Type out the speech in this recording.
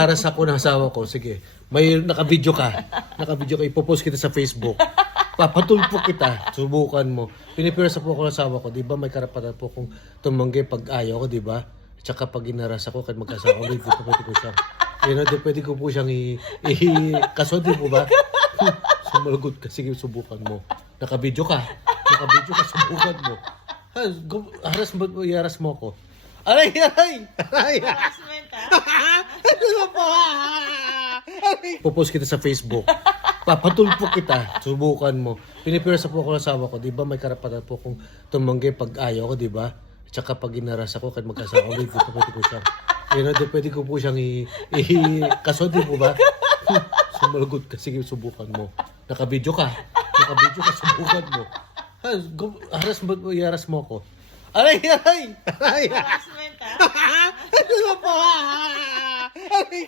hinaharas ako ng asawa ko, sige. May naka-video ka. Naka-video ka, ipopost kita sa Facebook. Papatulpo kita, subukan mo. Pinipirsa po ako ng asawa ko, di ba may karapatan po kung tumanggi pag ayaw ko, di ba? Tsaka pag inaras ako, kahit magkasama ko, di po pwede ko siyang, pwede ko po siyang kaso, di po ba? Sumalagot ka, sige, subukan mo. Naka-video ka, subukan mo. Haras mo ako. Aray! Harassment, ha? Ano po? Popost kita sa Facebook. Papatulpo kita, subukan mo. Pinipirsa po ako ng asawa ko, di ba may karapatan po kung tumanggi pag ayaw ko, di ba? Tsaka pag inaras ako, kahit magkasama ko, di po pwede ko siyang, pwede ko po siyang kaso, di po ba? Sumalagot ka, sige, subukan mo. Naka-video ka, subukan mo. Haras mo ako. Aray! Harassment, ha? Ano po?